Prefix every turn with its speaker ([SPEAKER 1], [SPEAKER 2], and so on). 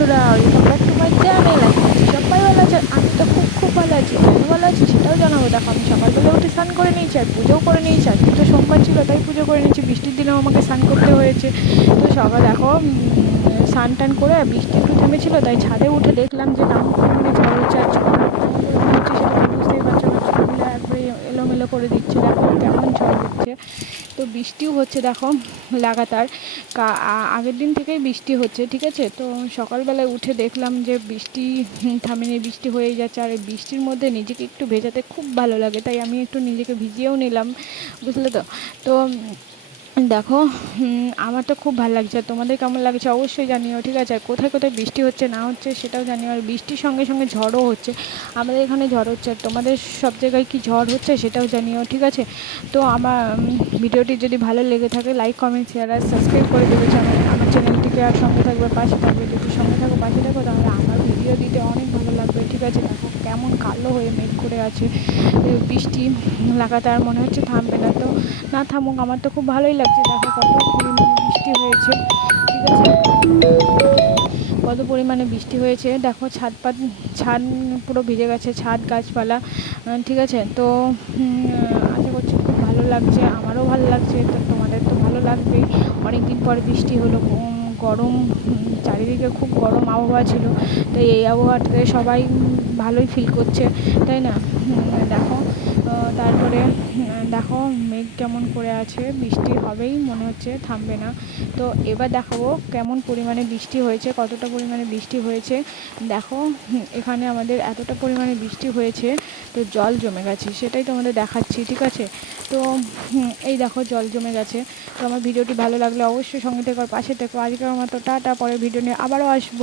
[SPEAKER 1] বন্ধুরা welcome back to my channel সবাই ভালো আছে? আমি তো খুব খুব ভালো আছি কেন ভালো আছি? সেটাও জানাব। দেখো, আমি সকালবেলা উঠে স্নান করে নিয়েছি আর পুজোও করে নিয়েছি। আজকে তো সোমবার ছিল, তাই পুজো করে নিয়েছি। বৃষ্টির দিনেও আমাকে স্নান করতে হয়েছে। তো সকাল দেখো স্নান টান করে বৃষ্টি একটু থেমেছিল, তাই ছাদে উঠে দেখলাম যে কেমন পরিমাণে ঝড় সেটা বুঝতেই পারছ একবারে এলোমেলো করে দিচ্ছে, দেখো কেমন ঝড় হচ্ছে তো বৃষ্টিও হচ্ছে দেখো লাগাতার। আগের দিন থেকেই বৃষ্টি হচ্ছে, ঠিক আছে? তো সকালবেলায় উঠে দেখলাম যে বৃষ্টি থামেনি, বৃষ্টি হয়ে যাচ্ছে, আর বৃষ্টির মধ্যে নিজেকে একটু ভেজাতে খুব ভালো লাগে, তাই আমি একটু নিজেকে ভিজিয়েও নিলাম, বুঝলে তো? তো দেখো আমার তো খুব ভালো লাগছে। তোমাদের কেমন লাগছে? অবশ্যই জানিও, ঠিক আছে? আর কোথায় কোথায় বৃষ্টি হচ্ছে, না হচ্ছে, সেটাও জানিও। আর বৃষ্টির সঙ্গে সঙ্গে ঝড়ও হচ্ছে। আমাদের এখানে ঝড় হচ্ছে তোমাদের সব জায়গায় কি ঝড় হচ্ছে সেটাও জানিও, ঠিক আছে? তো আমার ভিডিওটি যদি ভালো লেগে থাকে লাইক কমেন্ট শেয়ার আর সাবস্ক্রাইব করে দেবে চ্যানেল আমার চ্যানেলটিকে আর সঙ্গে থাকবে, পাশে থাকবে। যদি সঙ্গে থাকো, পাশে থাকো, তাহলে আমার ভিডিও দিতে অনেক ভালো লাগবে, ঠিক আছে? দেখো, কেমন কালো হয়ে মেঘ করে আছে। বৃষ্টি লাগাতার মনে হচ্ছে থামবে না। না থামুক, আমার তো খুব ভালোই লাগছে। দেখো কত পরিমাণে বৃষ্টি হয়েছে। ঠিক আছে? কত পরিমাণে বৃষ্টি হয়েছে। দেখো ছাদ পাত, ছাদ পুরো ভিজে গেছে, ছাদ গাছপালা ঠিক আছে? তো আশা করছি খুব ভালো লাগছে। আমারও ভালো লাগছে। তো তোমাদের তো ভালো লাগবেই। অনেক দিন পর বৃষ্টি হলো। গরম, চারিদিকে খুব গরম আবহাওয়া ছিল। তো এই আবহাওয়াটাতে সবাই ভালোই ফিল করছে, তাই না? উম, দেখো মেঘ কেমন করে আছে বৃষ্টি হবেই মনে হচ্ছে থামবে না। তো এবার দেখাবো কেমন পরিমাণে বৃষ্টি হয়েছে কতটা পরিমাণে বৃষ্টি হয়েছে। দেখো এখানে আমাদের এতটা পরিমাণে বৃষ্টি হয়েছে তো জল জমে গেছে সেটাই তোমাদের দেখাচ্ছি ঠিক আছে? তো এই দেখো জল জমে গেছে। তো আমার ভিডিওটি ভালো লাগলে অবশ্যই সঙ্গে থেকে পাশে থেকো। আজকের মতো টাটা পরে ভিডিও নিয়ে আবারও আসব।